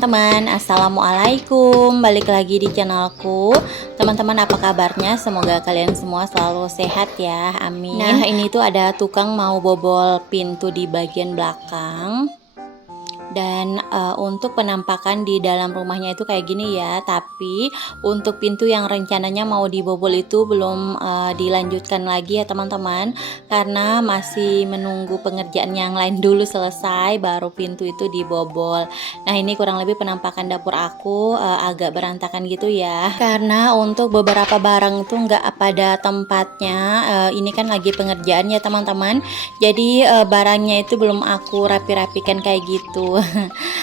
teman-teman, assalamualaikum. Balik lagi di channelku. Teman-teman, apa kabarnya? Semoga kalian semua selalu sehat ya, amin. Nah, ini tuh ada tukang mau bobol pintu di bagian belakang. Dan untuk penampakan di dalam rumahnya itu kayak gini ya. Tapi untuk pintu yang rencananya mau dibobol itu belum dilanjutkan lagi ya teman-teman, karena masih menunggu pengerjaan yang lain dulu selesai baru pintu itu dibobol. Nah, ini kurang lebih penampakan dapur aku agak berantakan gitu ya, karena untuk beberapa barang itu nggak pada tempatnya. Ini kan lagi pengerjaan ya teman-teman, jadi barangnya itu belum aku rapi-rapikan kayak gitu.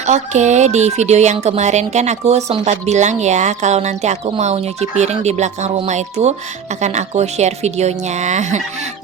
Oke, di video yang kemarin kan aku sempat bilang ya kalau nanti aku mau nyuci piring di belakang rumah itu akan aku share videonya.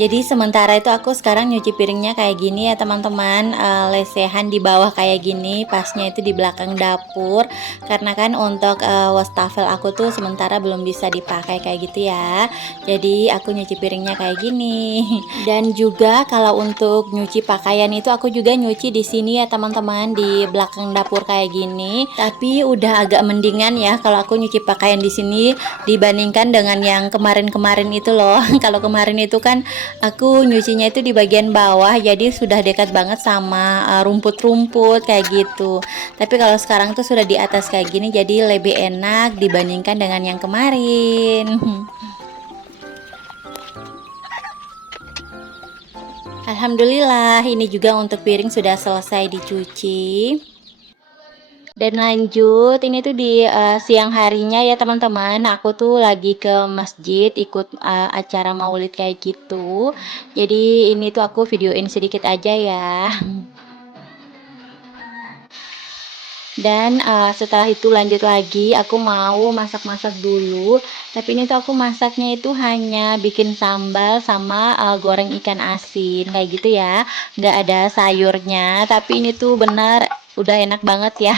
Jadi sementara itu aku sekarang nyuci piringnya kayak gini ya teman-teman, lesehan di bawah kayak gini, pasnya itu di belakang dapur. Karena kan untuk wastafel aku tuh sementara belum bisa dipakai kayak gitu ya. Jadi aku nyuci piringnya kayak gini. Dan juga kalau untuk nyuci pakaian itu aku juga nyuci di sini ya teman-teman, di belakang dapur kayak gini. Tapi udah agak mendingan ya kalau aku nyuci pakaian di sini dibandingkan dengan yang kemarin-kemarin itu loh. Kalau kemarin itu kan aku nyucinya itu di bagian bawah, jadi sudah dekat banget sama rumput-rumput kayak gitu. Tapi kalau sekarang tuh sudah di atas kayak gini, jadi lebih enak dibandingkan dengan yang kemarin. Alhamdulillah, ini juga untuk piring sudah selesai dicuci. Dan lanjut, ini tuh di siang harinya ya teman-teman, aku tuh lagi ke masjid ikut acara maulid kayak gitu. Jadi ini tuh aku videoin sedikit aja ya. Dan setelah itu lanjut lagi, aku mau masak-masak dulu. Tapi ini tuh aku masaknya itu hanya bikin sambal sama goreng ikan asin kayak gitu ya, nggak ada sayurnya. Tapi ini tuh benar udah enak banget ya.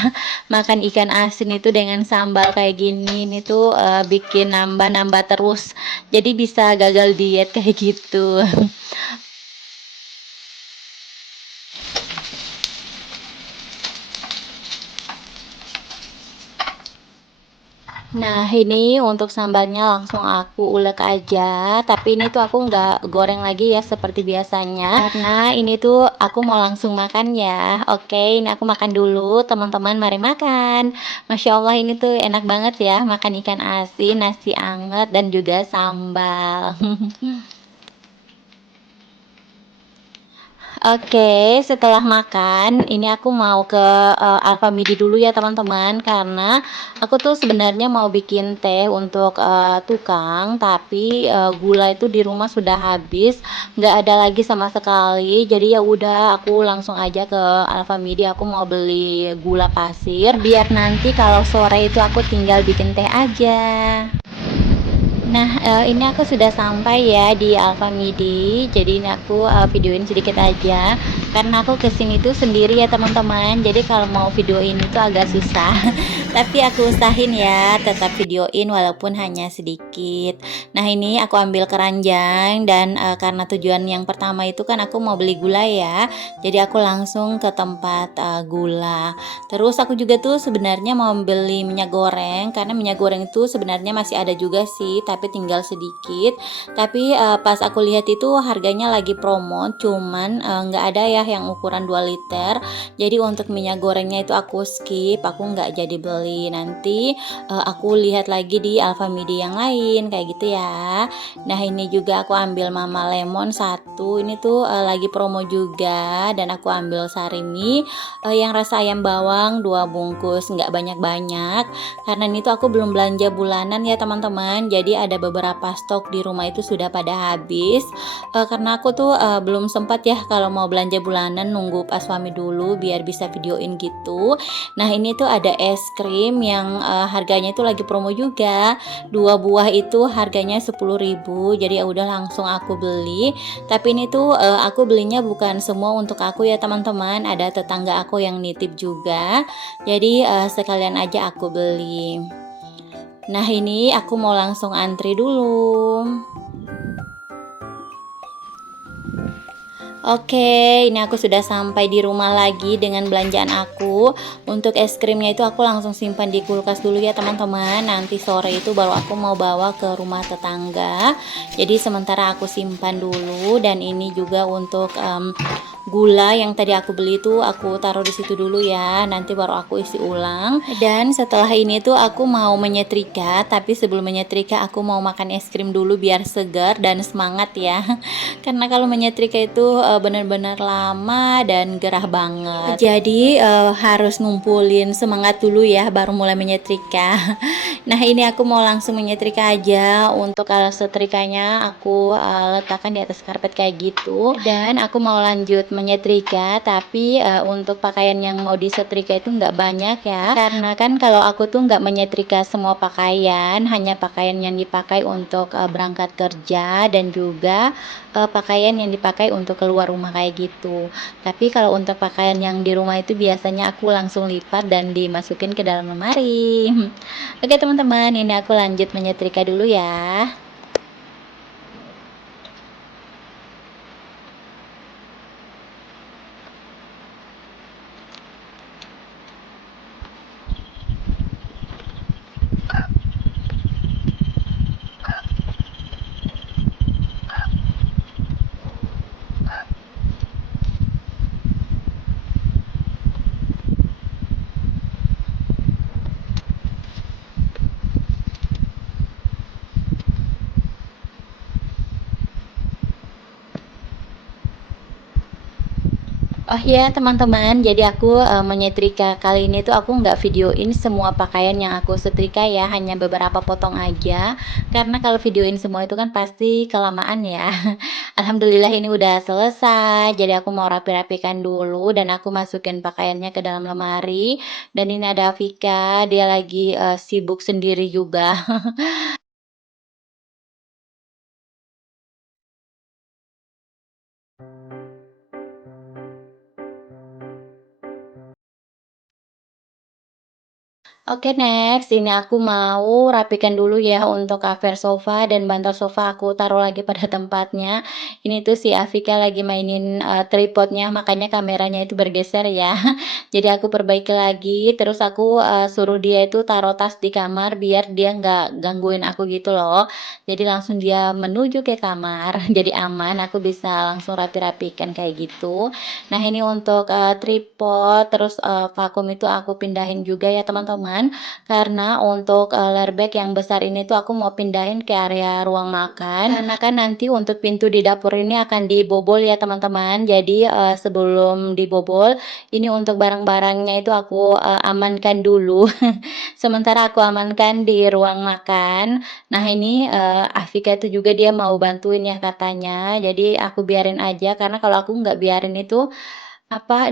Makan ikan asin itu dengan sambal kayak gini, ini tuh bikin nambah-nambah terus, jadi bisa gagal diet kayak gitu. Nah, ini untuk sambalnya langsung aku ulek aja. Tapi ini tuh aku nggak goreng lagi ya seperti biasanya, karena ini tuh aku mau langsung makan ya. Oke, ini aku makan dulu teman-teman, mari makan. Masya Allah, ini tuh enak banget ya makan ikan asin, nasi anget, dan juga sambal. Oke, setelah makan, ini aku mau ke Alfamidi dulu ya teman-teman, karena aku tuh sebenarnya mau bikin teh untuk tukang, tapi gula itu di rumah sudah habis, nggak ada lagi sama sekali. Jadi ya udah, aku langsung aja ke Alfamidi, aku mau beli gula pasir, biar nanti kalau sore itu aku tinggal bikin teh aja. Nah, ini aku sudah sampai ya di Alfamidi. Jadi ini aku videoin sedikit aja, karena aku kesini tuh sendiri ya teman-teman. Jadi kalau mau videoin itu agak susah. Tapi aku usahain ya tetap videoin walaupun hanya sedikit. Nah, ini aku ambil keranjang dan karena tujuan yang pertama itu kan aku mau beli gula ya. Jadi aku langsung ke tempat gula. Terus aku juga tuh sebenarnya mau beli minyak goreng, karena minyak goreng itu sebenarnya masih ada juga sih, tapi tinggal sedikit. Tapi pas aku lihat itu harganya lagi promo, cuman nggak ada ya yang ukuran 2 liter. Jadi untuk minyak gorengnya itu aku skip, aku nggak jadi beli. Nanti aku lihat lagi di Alfamidi yang lain kayak gitu ya. Nah, ini juga aku ambil Mama Lemon satu, ini tuh lagi promo juga, dan aku ambil Sarimi yang rasa ayam bawang 2 bungkus, nggak banyak-banyak, karena ini tuh aku belum belanja bulanan ya teman-teman. Jadi ada beberapa stok di rumah itu sudah pada habis, karena aku tuh belum sempat ya kalau mau belanja bulanan, nunggu pas suami dulu biar bisa videoin gitu. Nah, ini tuh ada es krim yang harganya itu lagi promo juga, 2 buah itu harganya 10.000. Jadi ya udah langsung aku beli. Tapi ini tuh aku belinya bukan semua untuk aku ya teman-teman, ada tetangga aku yang nitip juga. Jadi sekalian aja aku beli. Nah, ini aku mau langsung antri dulu. Oke, ini aku sudah sampai di rumah lagi dengan belanjaan aku. Untuk es krimnya itu aku langsung simpan di kulkas dulu ya teman-teman. Nanti sore itu baru aku mau bawa ke rumah tetangga. Jadi sementara aku simpan dulu, dan ini juga untuk gula yang tadi aku beli tuh aku taruh di situ dulu ya. Nanti baru aku isi ulang. Dan setelah ini tuh aku mau menyetrika, tapi sebelum menyetrika aku mau makan es krim dulu biar segar dan semangat ya. Karena kalau menyetrika itu benar-benar lama dan gerah banget. Jadi harus ngumpulin semangat dulu ya baru mulai menyetrika. Nah, ini aku mau langsung menyetrika aja. Untuk alat setrikanya aku letakkan di atas karpet kayak gitu. Dan aku mau lanjut menyetrika, tapi untuk pakaian yang mau disetrika itu nggak banyak ya. Karena kan kalau aku tuh nggak menyetrika semua pakaian, hanya pakaian yang dipakai untuk berangkat kerja dan juga pakaian yang dipakai untuk keluar rumah kayak gitu. Tapi kalau untuk pakaian yang di rumah itu biasanya aku langsung lipat dan dimasukin ke dalam lemari. Oke teman-teman, ini aku lanjut menyetrika dulu ya. Oh ya teman-teman, jadi aku menyetrika kali ini tuh aku nggak videoin semua pakaian yang aku setrika ya, hanya beberapa potong aja. Karena kalau videoin semua itu kan pasti kelamaan ya. Alhamdulillah ini udah selesai. Jadi aku mau rapi-rapikan dulu dan aku masukin pakaiannya ke dalam lemari. Dan ini ada Vika, dia lagi sibuk sendiri juga. Oke next, ini aku mau rapikan dulu ya untuk cover sofa dan bantal sofa aku taruh lagi pada tempatnya. Ini tuh si Afika lagi mainin tripodnya, makanya kameranya itu bergeser ya. Jadi aku perbaiki lagi, terus aku suruh dia itu taruh tas di kamar biar dia nggak gangguin aku gitu loh. Jadi langsung dia menuju ke kamar, jadi aman, aku bisa langsung rapi-rapikan kayak gitu. Nah ini untuk tripod, terus vakum itu aku pindahin juga ya teman-teman. Karena untuk layer bag yang besar ini tuh aku mau pindahin ke area ruang makan. Karena kan nanti untuk pintu di dapur ini akan dibobol ya teman-teman. Jadi sebelum dibobol, ini untuk barang-barangnya itu aku amankan dulu. Sementara aku amankan di ruang makan. Nah ini Afika itu juga dia mau bantuin ya katanya. Jadi aku biarin aja karena kalau aku nggak biarin itu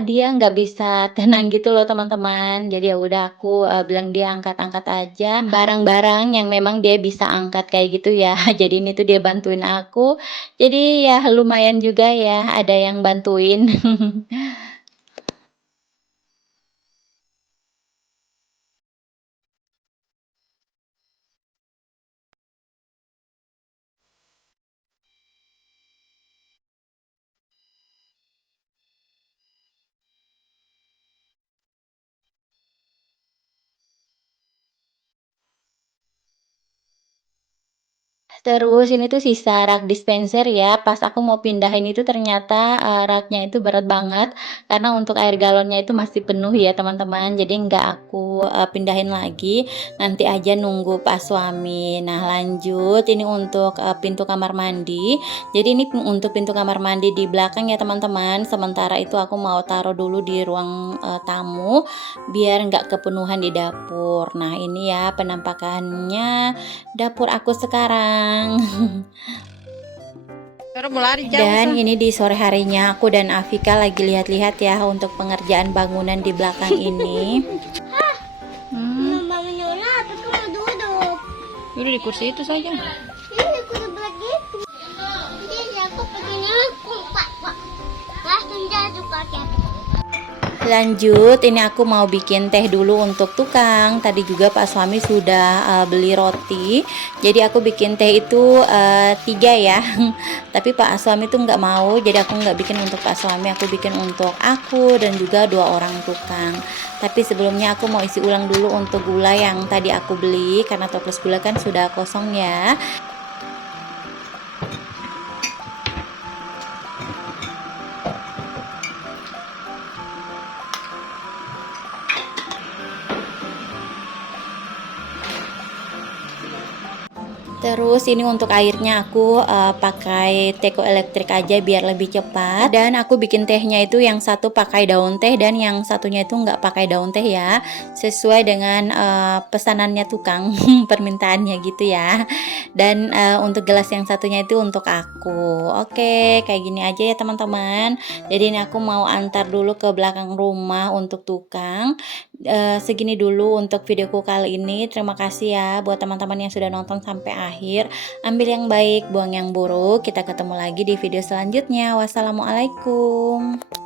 dia nggak bisa tenang gitu loh teman-teman. Jadi ya udah aku bilang dia angkat-angkat aja barang-barang yang memang dia bisa angkat kayak gitu ya. Jadi ini tuh dia bantuin aku. Jadi ya lumayan juga ya ada yang bantuin. Terus ini tuh sisa rak dispenser ya, pas aku mau pindahin itu ternyata, raknya itu berat banget, karena untuk air galonnya itu masih penuh ya teman-teman, jadi nggak aku, pindahin lagi, nanti aja nunggu pas suami. Nah lanjut, ini untuk, pintu kamar mandi. Jadi ini untuk pintu kamar mandi di belakang ya teman-teman, sementara itu aku mau taruh dulu di ruang, tamu, biar nggak kepenuhan di dapur. Nah ini ya penampakannya dapur aku sekarang. Baru mau lari jauh Dan sah. ini di sore harinya aku dan Afika lagi lihat-lihat ya untuk pengerjaan bangunan di belakang ini. Bangun Nona, tapi mau duduk. Duduk di kursi itu saja. Ini kudu begitu. Jadi aku pakai nyeluk, Pak. Langsung jatuh kaki aku. Lanjut, ini aku mau bikin teh dulu untuk tukang. Tadi juga Pak suami sudah beli roti. Jadi aku bikin teh itu 3 ya. Tapi Pak suami tuh nggak mau. Jadi aku nggak bikin untuk Pak suami. Aku bikin untuk aku dan juga 2 orang tukang. Tapi sebelumnya aku mau isi ulang dulu untuk gula yang tadi aku beli. Karena toples gula kan sudah kosong ya. Terus ini untuk airnya aku pakai teko elektrik aja biar lebih cepat. Dan aku bikin tehnya itu yang satu pakai daun teh dan yang satunya itu nggak pakai daun teh ya. Sesuai dengan pesanannya tukang, permintaannya gitu ya. Dan untuk gelas yang satunya itu untuk aku. Oke, kayak gini aja ya teman-teman. Jadi ini aku mau antar dulu ke belakang rumah untuk tukang. Segini dulu untuk videoku kali ini. Terima kasih ya buat teman-teman yang sudah nonton sampai akhir. Ambil yang baik, buang yang buruk. Kita ketemu lagi di video selanjutnya. Wassalamualaikum.